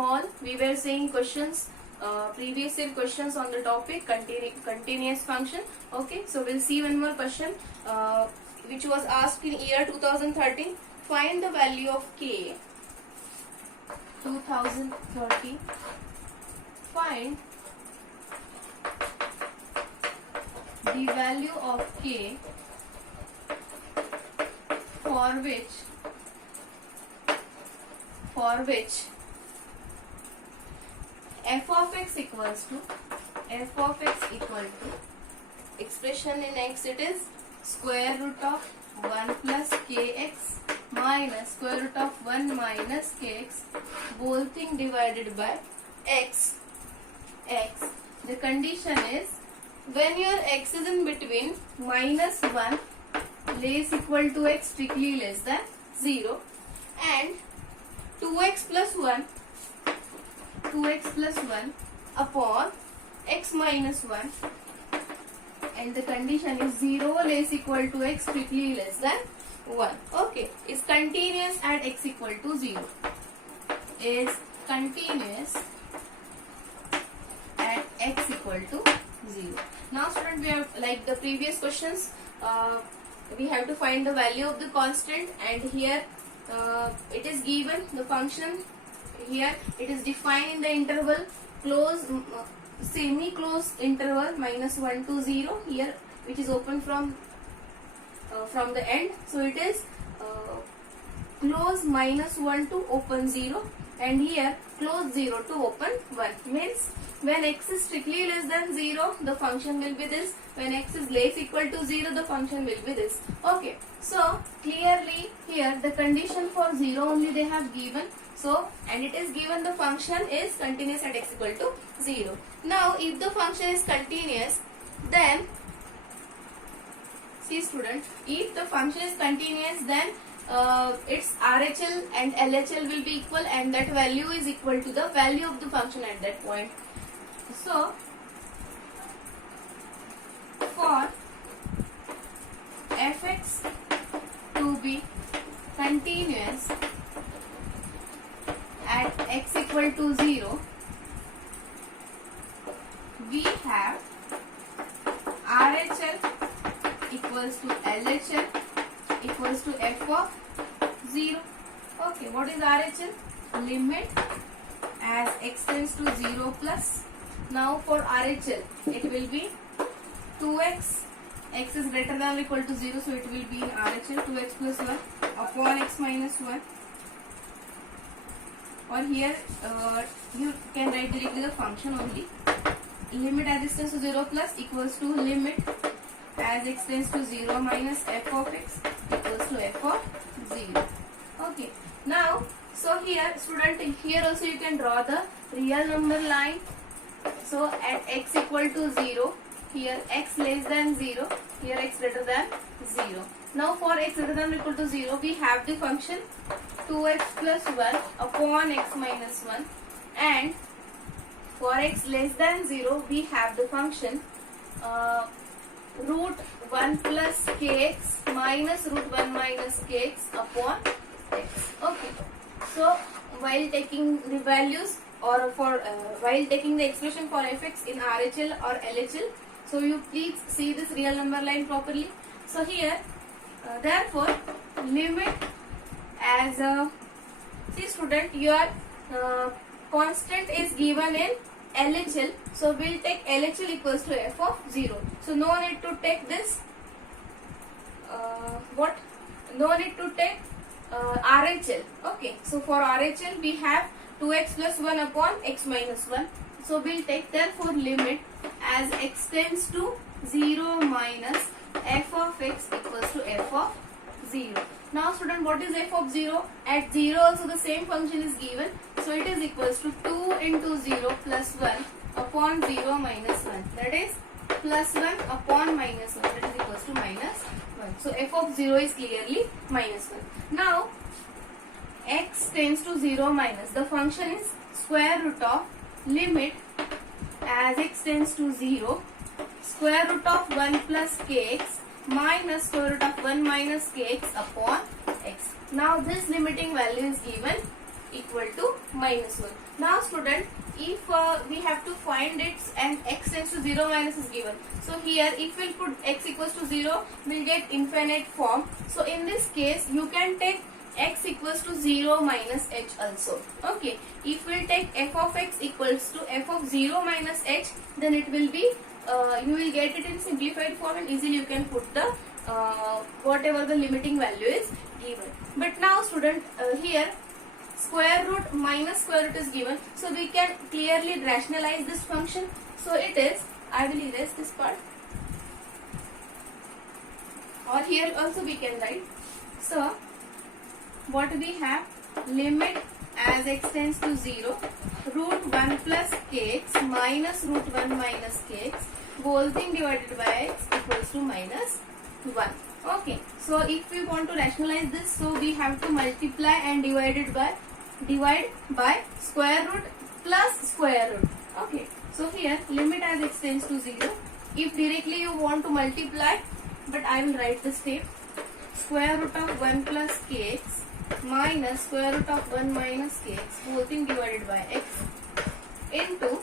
all. We were saying questions, previous year questions on the topic continuous function. Okay, so we'll see one more question which was asked in year 2013. Find the value of k. 2013. Find the value of k for which f of x equal to expression in x, it is square root of 1 plus kx minus square root of 1 minus kx, whole thing divided by x. The condition is when your x is in between minus 1 less equal to x strictly less than 0 and 2x plus 1 upon x minus 1, and the condition is 0 less equal to x strictly less than 1. Okay, is continuous at x equal to 0. Is continuous at x equal to 0. Now student, we have, like the previous questions, we have to find the value of the constant, and here it is given the function. Here it is defined in the interval close, semi-closed interval minus 1 to 0 here, which is open from the end. So it is close minus 1 to open 0, and here close 0 to open 1. Means when x is strictly less than 0, the function will be this. When x is less equal to 0, the function will be this. Okay, so clearly here the condition for 0 only they have given. So, and it is given the function is continuous at x equal to 0. Now, if the function is continuous, then see student, if the function is continuous, then its RHL and LHL will be equal, and that value is equal to the value of the function at that point. So, for fx to be continuous at x equal to 0, we have RHL equals to LHL equals to f of 0. Okay, what is RHL? Limit as x tends to 0 plus. Now for RHL, it will be 2x, x is greater than or equal to 0, so it will be in RHL 2x plus 1 upon x minus 1. Or here you can write directly the function only. Limit as x tends to 0 plus equals to limit as x tends to 0 minus f of x equals to f of 0. Okay. Now, so here student, here also you can draw the real number line. So at x equal to 0, here x less than 0, here x greater than 0. Now for x greater than or equal to 0, we have the function 2x plus 1 upon x minus 1, and for x less than 0, we have the function root 1 plus kx minus root 1 minus kx upon x. Okay. So while taking the values, or for while taking the expression for fx in RHL or LHL, so you please see this real number line properly. So here, therefore, limit as a, see student, your constant is given in LHL, so we'll take LHL equals to f of 0. So no need to take this, no need to take RHL. Okay, so for RHL we have 2x plus 1 upon x minus 1. So we'll take therefore limit as x tends to 0 minus f of x equals to f of 0. Now student, what is f of 0? At 0 also the same function is given. So it is equals to 2 into 0 plus 1 upon 0 minus 1. That is plus 1 upon minus 1. That is equals to minus 1. So f of 0 is clearly minus 1. Now x tends to 0 minus, the function is square root of limit as x tends to 0 square root of 1 plus kx minus square root of 1 minus kx upon x. Now this limiting value is given equal to minus 1. Now student, if we have to find it and x tends to 0 minus is given. So here if we'll put x equals to 0, we'll get infinite form. So in this case you can take x equals to 0 minus h also. Okay, if we'll take f of x equals to f of 0 minus h, then it will be you will get it in simplified form, and easily you can put the whatever the limiting value is given. But now student, here square root minus square root is given, so we can clearly rationalize this function. So it is, I will erase this part, or here also we can write. So what we have, limit as x tends to 0, root 1 plus kx minus root 1 minus kx whole thing divided by x equals to minus 1. Okay, so if we want to rationalize this, so we have to multiply and divide by square root plus square root. Okay, so here limit as x tends to 0. If directly you want to multiply, but I will write the step, square root of 1 plus kx minus square root of 1 minus kx whole thing divided by x into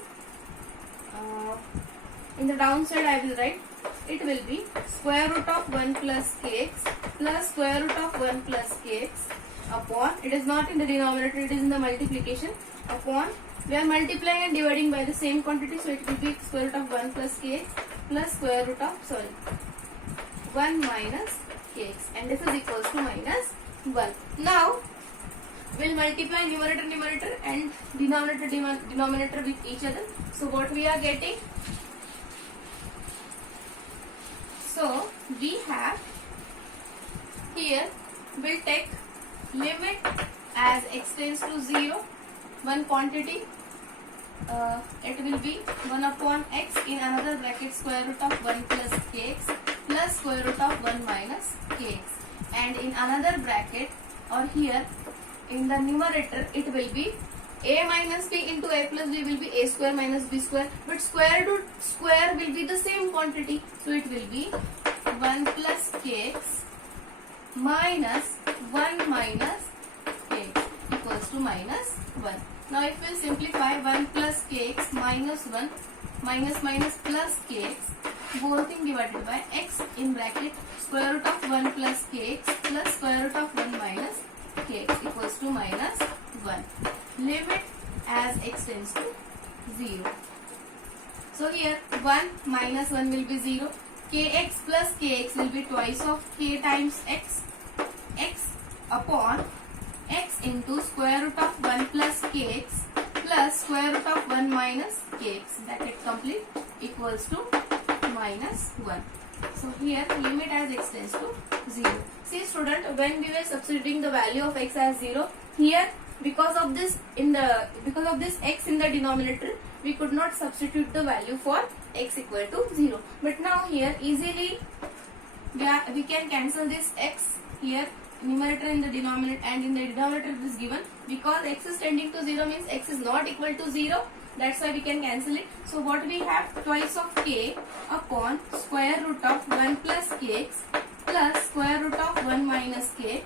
in the downside I will write, it will be square root of 1 plus kx plus square root of 1 plus kx upon, it is not in the denominator, it is in the multiplication, upon, we are multiplying and dividing by the same quantity, so it will be square root of 1 plus kx plus square root of 1 minus kx, and this is equals to minus 1. Now we'll multiply numerator and denominator with each other. So what we are getting, so we have here, we'll take limit as x tends to 0, one quantity, it will be 1 upon x, in another bracket square root of 1 plus kx plus square root of 1 minus kx, and in another bracket, or here in the numerator, it will be a minus b into a plus b will be a square minus b square, but square root square will be the same quantity, so it will be 1 plus kx minus 1 minus kx equals to minus 1. Now if we simplify, 1 plus kx minus 1 minus plus kx whole thing divided by x in bracket square root of 1 plus kx plus square root of 1 minus kx equals to minus 1. Limit as x tends to 0. So here 1 minus 1 will be 0. Kx plus kx will be twice of k times x upon x into square root of 1 plus kx plus square root of 1 minus kx, bracket complete, equals to minus 1. So here limit as x tends to 0. See student, when we were substituting the value of x as 0, here because of this x in the denominator, we could not substitute the value for x equal to 0. But now here easily we can cancel this x here, numerator in the denominator, and in the denominator it is given, because x is tending to 0 means x is not equal to 0. That's why we can cancel it. So what we have, twice of k upon square root of 1 plus kx plus square root of 1 minus kx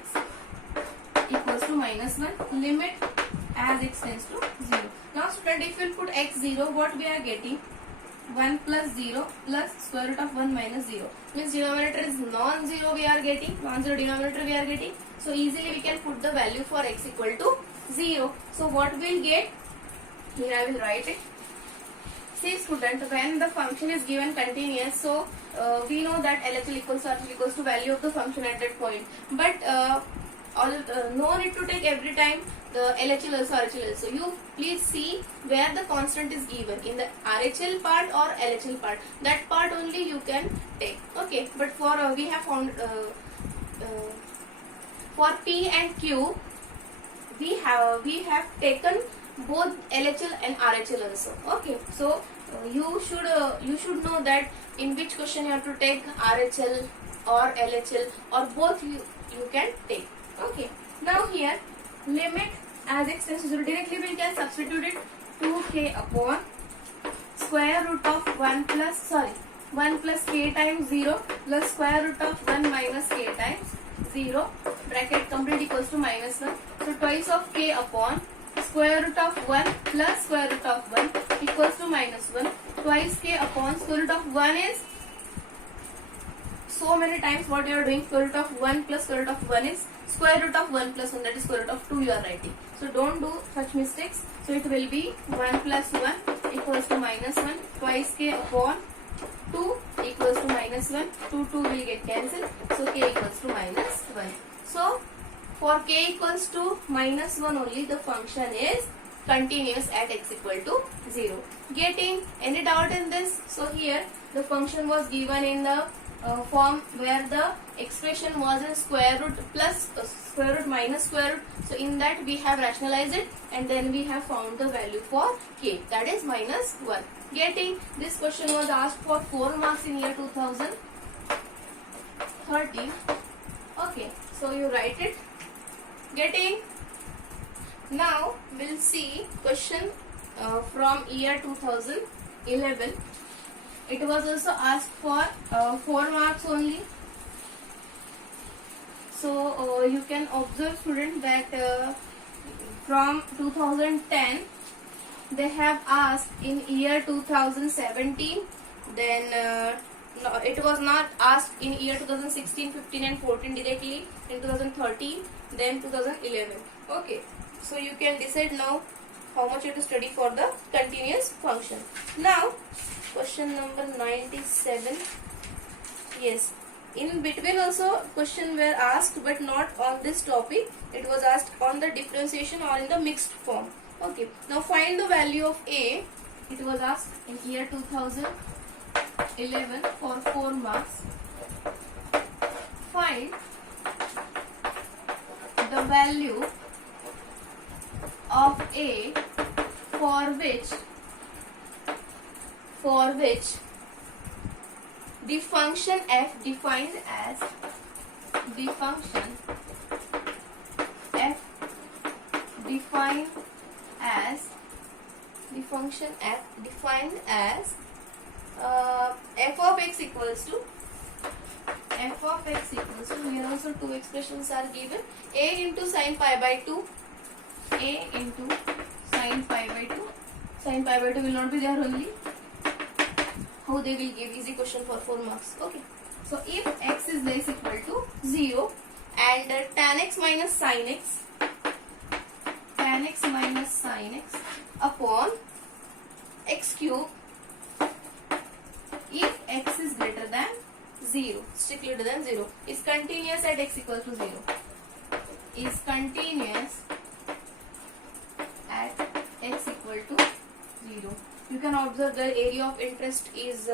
equals to minus 1. Limit as x tends to 0. Now student, if we put x 0, what we are getting? 1 plus 0 plus square root of 1 minus 0. Means denominator is non-zero we are getting, non-zero denominator we are getting. So easily we can put the value for x equal to 0. So what we'll get? Here I will write it. See student, when the function is given continuous, so we know that LHL equals to RHL equals to value of the function at that point. But no need to take every time the LHL also RHL also. You please see where the constant is given, in the RHL part or LHL part. That part only you can take. Okay, but for we have found for P and Q, we have taken both LHL and RHL also. Okay, so you should know that in which question you have to take RHL or LHL, or both you can take. Okay, now here limit as x tends to 0, directly we can substitute it 2k upon square root of 1 plus k times 0 plus square root of 1 minus k times 0, bracket complete equals to minus 1. So twice of k upon square root of 1 plus square root of 1 equals to minus 1. Twice k upon square root of 1 is so many times what you are doing. Square root of 1 plus square root of 1 is square root of 1 plus 1, that is square root of 2 you are writing. So don't do such mistakes. So it will be 1 plus 1 equals to minus 1. Twice k upon 2 equals to minus 1. 2 will get cancelled. So k equals to minus 1. So for k equals to minus 1 only, the function is continuous at x equal to 0. Getting any doubt in this? So here the function was given in the form where the expression was in square root plus square root minus square root. So in that we have rationalized it and then we have found the value for k, that is minus 1. Getting this question was asked for 4 marks in year 2013. Okay, so you write it. Getting. Now we'll see question from year 2011. It was also asked for 4 marks only. So you can observe, student, that from 2010 they have asked in year 2017. Then no, it was not asked in year 2016, 15 and 14 directly, in 2013, then 2011. Okay, so you can decide now how much you have to study for the continuous function. Now question number 97. Yes, in between also question were asked, but not on this topic. It was asked on the differentiation or in the mixed form. Okay, now find the value of a. It was asked in year 2011 for 4 marks. Find the value of a for which the function f defined as f of x equals to here also two expressions are given. A into sin pi by 2, a into sin pi by 2. Sin pi by 2 will not be there only. How they will give? Easy question for 4 marks. Okay. So if x is less equal to 0 and tan x minus sin x upon x cube, if x is greater than 0, strictly greater than 0, is continuous at x equal to 0. Is continuous at x equal to 0. You can observe the area of interest is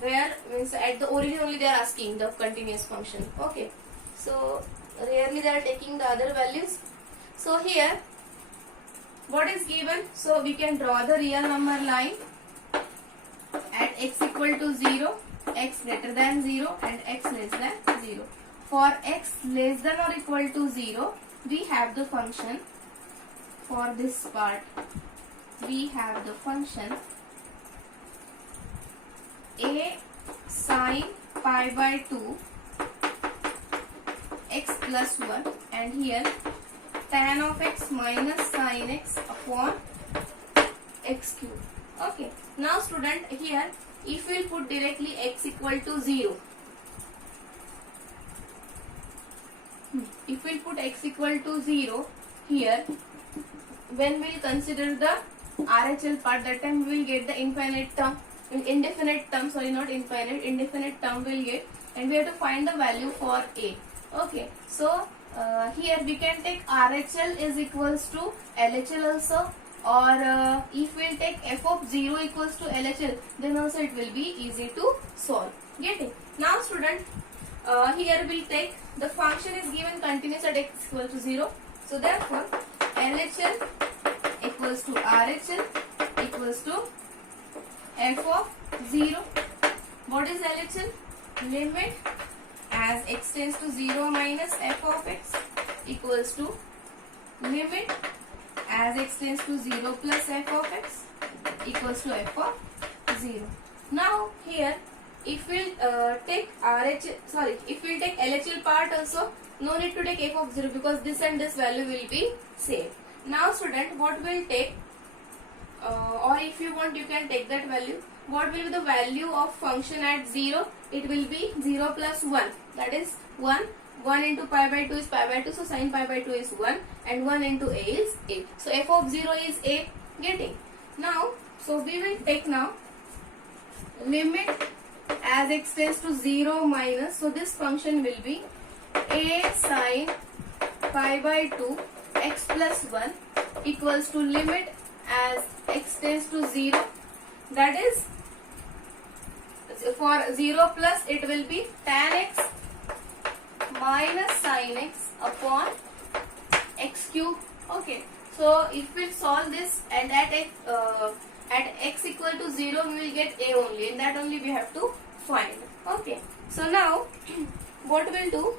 where means at the origin only they are asking the continuous function. Okay, so rarely they are taking the other values. So here what is given? So we can draw the real number line at x equal to 0, x greater than 0 and x less than 0. For x less than or equal to 0, we have the function. For this part, we have the function a sin pi by 2 x plus 1 and here tan of x minus sin x upon x cube. Okay, now student, here if we put directly x equal to 0, if we put x equal to 0 here, when we will consider the RHL part, that time we will get the indefinite term, indefinite term will get, and we have to find the value for a. Okay, so here we can take RHL is equals to LHL also, or if we will take f of 0 equals to LHL, then also it will be easy to solve. Getting? Now student, here we will take the function is given continuous at x equal to 0. So therefore LHL equals to RHL equals to f of 0. What is LHL? Limit as x tends to 0 minus f of x equals to limit as x tends to 0 plus f of x equals to f of 0. Now here if we take if we take LHL part also, no need to take f of 0 because this and this value will be same. Now student, what will take, or if you want you can take that value. What will be the value of function at 0? It will be 0 plus 1, that is 1. 1 into pi by 2 is pi by 2, so sin pi by 2 is 1, and 1 into a is a. So f of 0 is a. Getting? Now, so we will take now limit as x tends to 0 minus, so this function will be a sin pi by 2 x plus 1 equals to limit as x tends to 0, that is for 0 plus it will be tan x minus sin x upon x cube. Okay, so if we solve this and at x equal to 0 we will get a only, and that only we have to find. Okay, so now what we'll do,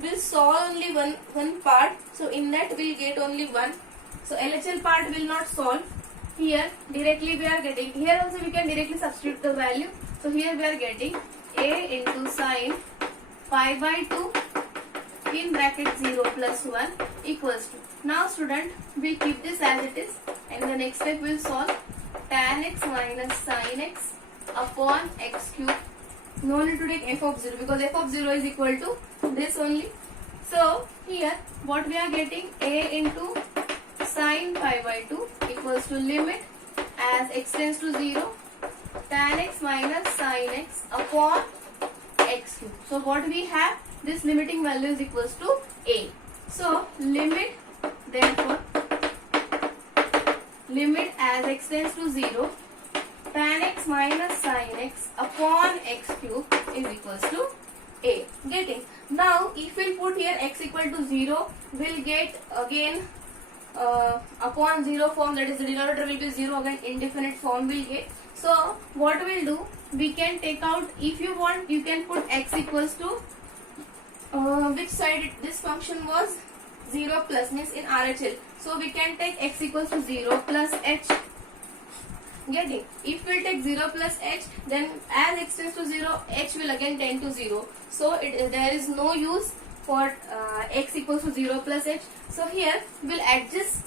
we'll solve only one part, so in that we'll get only 1. So LHL part will not solve. Here directly we are getting, here also we can directly substitute the value. So here we are getting a into sin pi by 2 in bracket 0 plus 1 equals to. Now student, we'll keep this as it is, and the next step we'll solve tan x minus sin x upon x cube. No need to take f of 0 because f of 0 is equal to this only. So here what we are getting, a into sin pi by 2 equals to limit as x tends to 0 tan x minus sin x upon x cube. So what we have, this limiting value is equals to a. So limit, therefore limit as x tends to 0 tan x minus sin x upon x cube is equals to a. Getting? Now if we put here x equal to 0, we'll get again upon 0 form, that is the denominator will be 0, again indefinite form will get. So what we'll do, we can take out, if you want you can put x equals to which side this function was 0 plus, means in RHL. So we can take x equals to 0 plus h. Getting? If we take 0 plus h, then as x tends to 0, h will again tend to 0. So there is no use for x equals to 0 plus h. So here we'll adjust.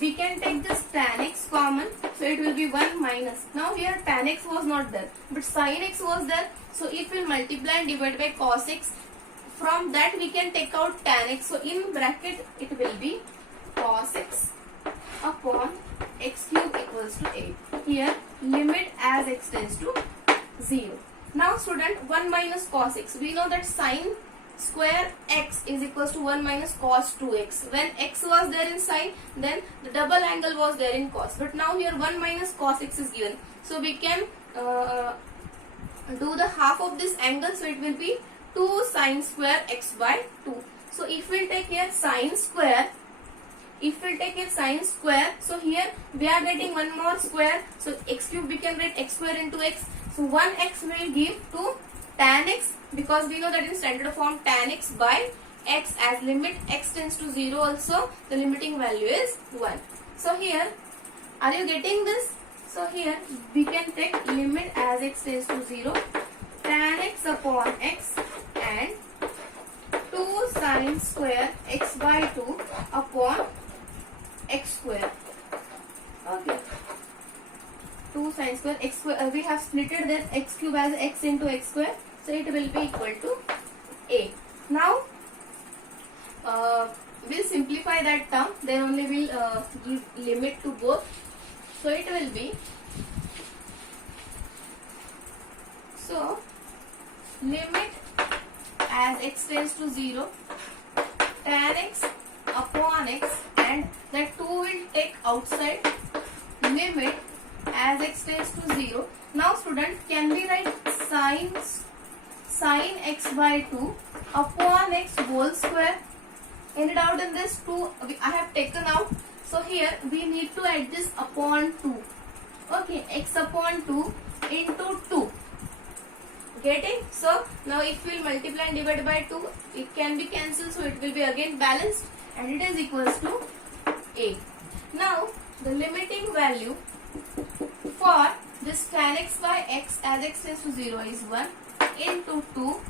We can take this tan x common, so it will be 1 minus. Now here tan x was not there, but sin x was there. So if we multiply and divide by cos x, from that we can take out tan x. So in bracket it will be cos x upon x cube equals to a. Here limit as x tends to 0. Now student, 1 minus cos x. We know that sin square x is equals to 1 minus cos 2x. When x was there in sin, then the double angle was there in cos. But now here 1 minus cos x is given. So we can do the half of this angle. So it will be 2 sin square x by 2. So if we take here sin square, so here we are getting one more square. So x cube we can write x square into x. So 1x will give to tan x, because we know that in standard form tan x by x, as limit x tends to 0 also the limiting value is 1. So here, are you getting this? So here we can take limit as x tends to 0 tan x upon x and 2 sin square x by 2 upon x square. Okay, 2 sin square x square, we have splitted that x cube as x into x square, so it will be equal to a. Now we'll simplify that term, then only we'll give limit to both. So it will be, so limit as x tends to 0 tan x upon x, and that 2 will take outside, limit as x tends to 0. Now student, can we write sin x by 2 upon x whole square? Any doubt in this? 2 I have taken out. So here we need to add this upon 2. Okay, x upon 2 into 2. Getting? So now if we will multiply and divide by 2, it can be cancelled, so it will be again balanced, and it is equals to a. Now the limiting value for this tan x by x as x tends to 0 is 1 into 2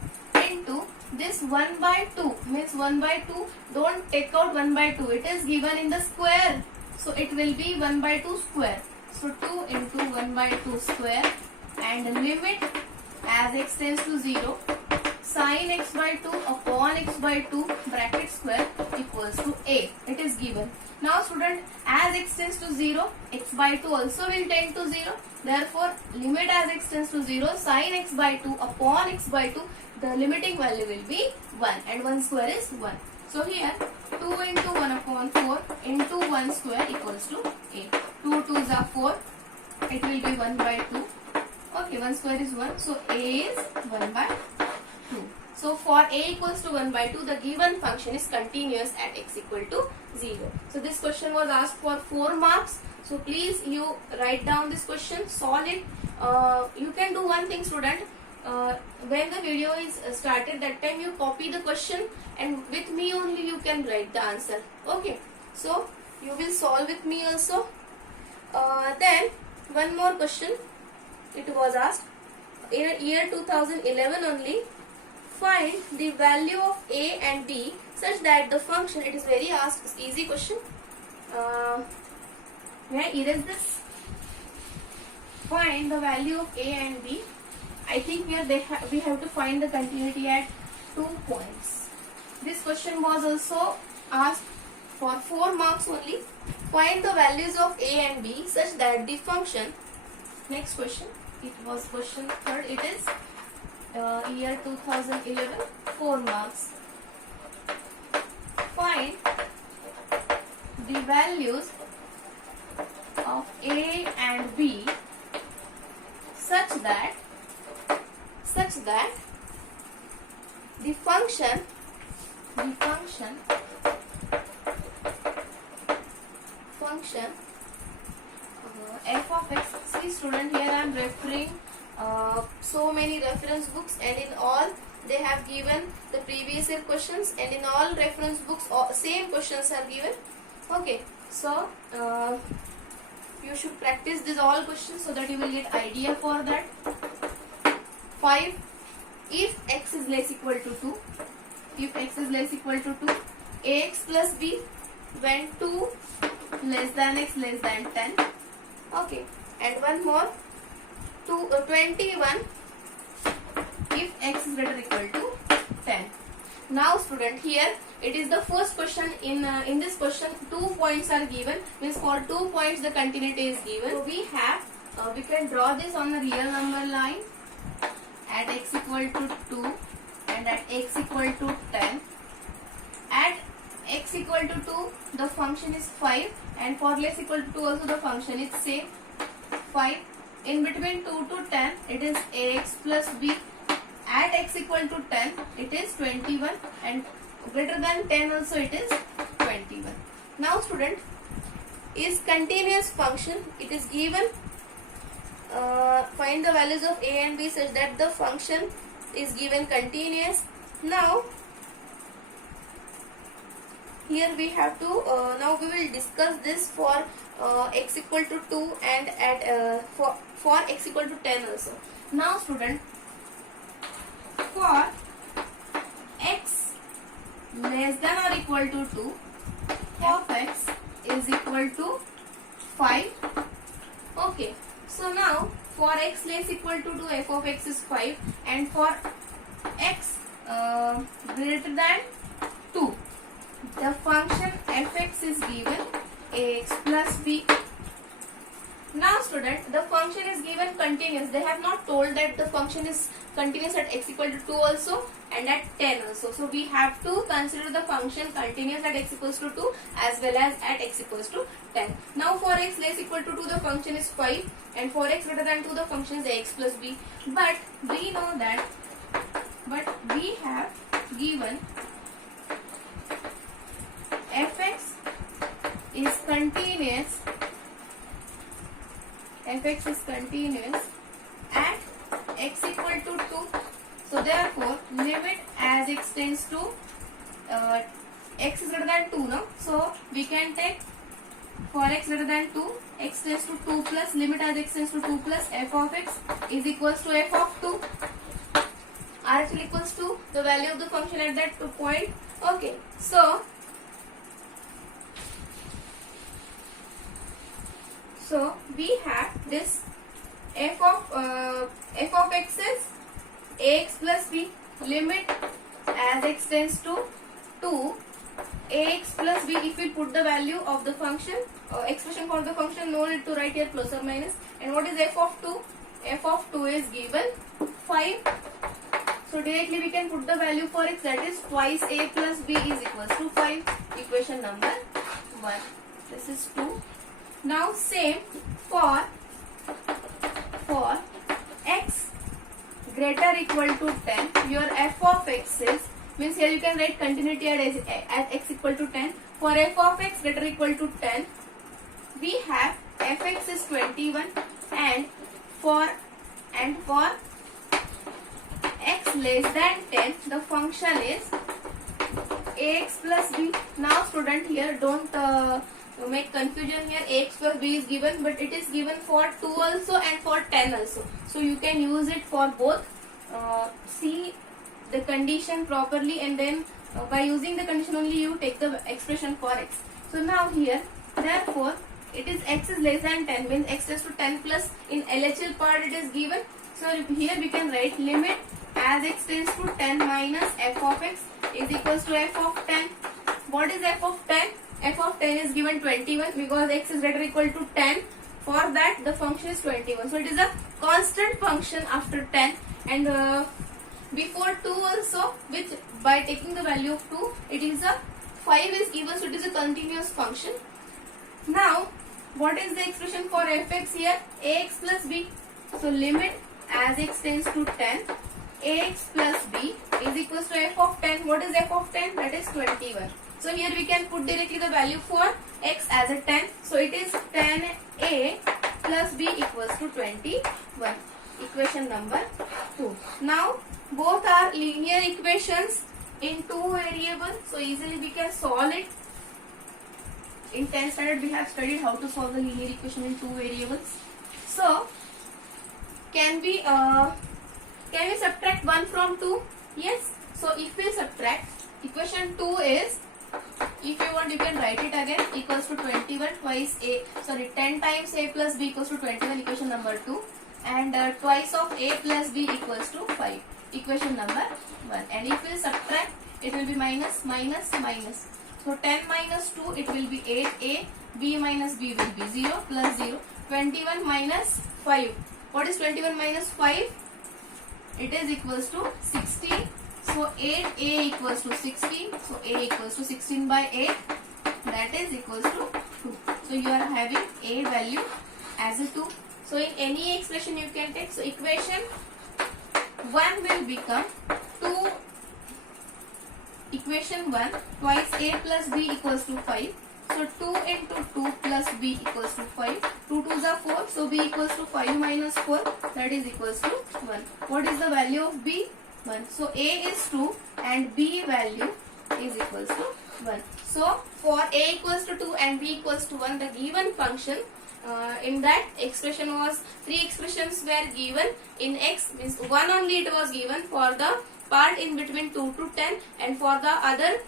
into this 1 by 2 means 1 by 2. Don't take out 1 by 2. It is given in the square. So it will be 1 by 2 square. So 2 into 1 by 2 square and limit as x tends to 0 sin x by 2 upon x by 2 bracket square equals to a. It is given. Now student, as x tends to 0, x by 2 also will tend to 0. Therefore, limit as x tends to 0 sin x by 2 upon x by 2, the limiting value will be 1 and 1 square is 1. So here 2 into 1 upon 4 into 1 square equals to a. 2 2s are 4. It will be 1 by 2. Okay, 1 square is 1. So a is 1 by 2. So for a equals to 1 by 2, the given function is continuous at x equal to 0. So this question was asked for 4 marks. So please you write down this question, solve it. You can do one thing student. When the video is started, that time you copy the question and with me only you can write the answer. Okay. So you will solve with me also. Then one more question. It was asked in year 2011 only. Find the value of a and b such that the function, it is very easy question. May I erase this? Find the value of a and b. I think here we have to find the continuity at 2 points. This question was also asked for 4 marks only. Find the values of a and b such that the function. Next question. It was question 3rd. It is year 2011, 4 marks. Find the values of a and b such that the function f of x. See student, here I am referring so many reference books, and in all they have given the previous year questions, and in all reference books same questions are given. Okay, so you should practice these all questions so that you will get idea for that. 5. If x is less equal to 2, if x is less equal to 2, ax plus b when 2 less than x less than 10. Okay, and one more. 21 if x is greater or equal to 10. Now student, here it is the first question. In this question 2 points are given, means for 2 points the continuity is given. So we can draw this on the real number line at x equal to 2 and at x equal to 10. At x equal to 2 the function is 5, and for less equal to 2 also the function is same 5. In between 2 to 10 it is ax plus b. At x equal to 10 it is 21, and greater than 10 also it is 21. Now student, is continuous function, it is given. Find the values of a and b such that the function is given continuous. Now here we have to now we will discuss this for x equal to 2 and at for x equal to 10 also. Now student, for x less than or equal to 2, f of x is equal to 5. Okay, so now for x less equal to 2, f of x is 5, and for x greater than 2, the function fx is given ax plus b. Now student, the function is given continuous. They have not told that the function is continuous at x equal to 2 also and at 10 also. So we have to consider the function continuous at x equals to 2 as well as at x equals to 10. Now for x less equal to 2 the function is 5, and for x greater than 2 the function is ax plus b. But we know that, we have given fx is continuous, fx is continuous at x equal to 2. So therefore limit as x tends to x is greater than 2, no? So we can take for x greater than 2, x tends to 2 plus limit as x tends to 2 plus f of x is equals to f of 2. RHL equals to the value of the function at that point. Okay, so we have this f of x is ax plus b, limit as x tends to 2 ax plus b. If we put the value of the function, expression for the function, no need to write here plus or minus. And what is f of 2? F of 2 is given 5. So directly we can put the value for x, that is twice a plus b is equals to 5. Equation number 1. This is 2. Now same for x greater equal to 10, your f of x is, means here you can write continuity at x equal to 10. For f of x greater equal to 10, we have fx is 21, and for x less than 10, the function is ax plus b. Now student, here don't make confusion here. Ax plus b is given, but it is given for 2 also and for 10 also. So you can use it for both. See the condition properly, and then by using the condition only you take the expression for x. So now here, therefore it is x is less than 10, means x tends to 10 plus, in LHL part it is given. So here we can write limit as x tends to 10 minus f of x is equals to f of 10. What is f of 10? F of 10 is given 21, because x is greater equal to 10. For that the function is 21. So it is a constant function after 10, and before 2 also, with by taking the value of 2, it is a 5 is given, so it is a continuous function. Now what is the expression for fx here? Ax plus b. So limit as x tends to 10, ax plus b is equals to f of 10. What is f of 10? That is 21. So here we can put directly the value for x as a 10. So it is 10a plus b equals to 21. Equation number 2. Now both are linear equations in 2 variables. So easily we can solve it. In 10th standard we have studied how to solve the linear equation in 2 variables. So can we subtract 1 from 2? Yes. So if we subtract, equation 2 is, if you want you can write it again, equals to 21 twice 10 times a plus b equals to 21, equation number 2, and twice of a plus b equals to 5, equation number 1. And if we subtract, it will be minus minus minus. So 10 minus 2, it will be 8a, b minus b will be 0 plus 0. 21 minus 5. What is 21 minus 5? It is equals to 16. So 8a equals to 16. So a equals to 16 by 8. That is equals to 2. So you are having a value as a 2. So in any expression you can take. So equation 1 will become 2. Equation 1 twice a plus b equals to 5. So 2 into 2 plus b equals to 5. 2 2s are 4. So b equals to 5 minus 4. That is equals to 1. What is the value of b? 1. So a is 2 and b value is equals to 1. So for a equals to 2 and b equals to 1, the given function, in that expression was 3 expressions were given. In x means 1 only it was given for the part in between 2 to 10, and for the other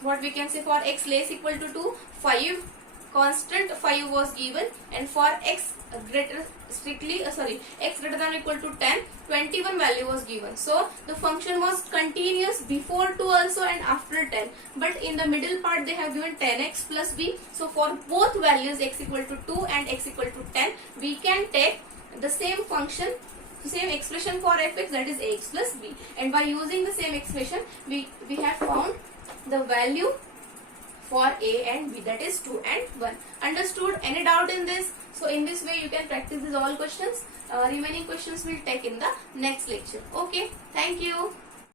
what we can say, for x less equal to 2, 5 constant 5 was given, and for x greater x greater than or equal to 10, 21 value was given. So the function was continuous before 2 also and after 10, but in the middle part they have given 10x plus b. So for both values x equal to 2 and x equal to 10, we can take the same function, same expression for fx, that is ax plus b, and by using the same expression we have found the value for a and b, that is 2 and 1. Understood? Any doubt in this? So in this way you can practice these all questions. Remaining questions we'll take in the next lecture. Okay, thank you.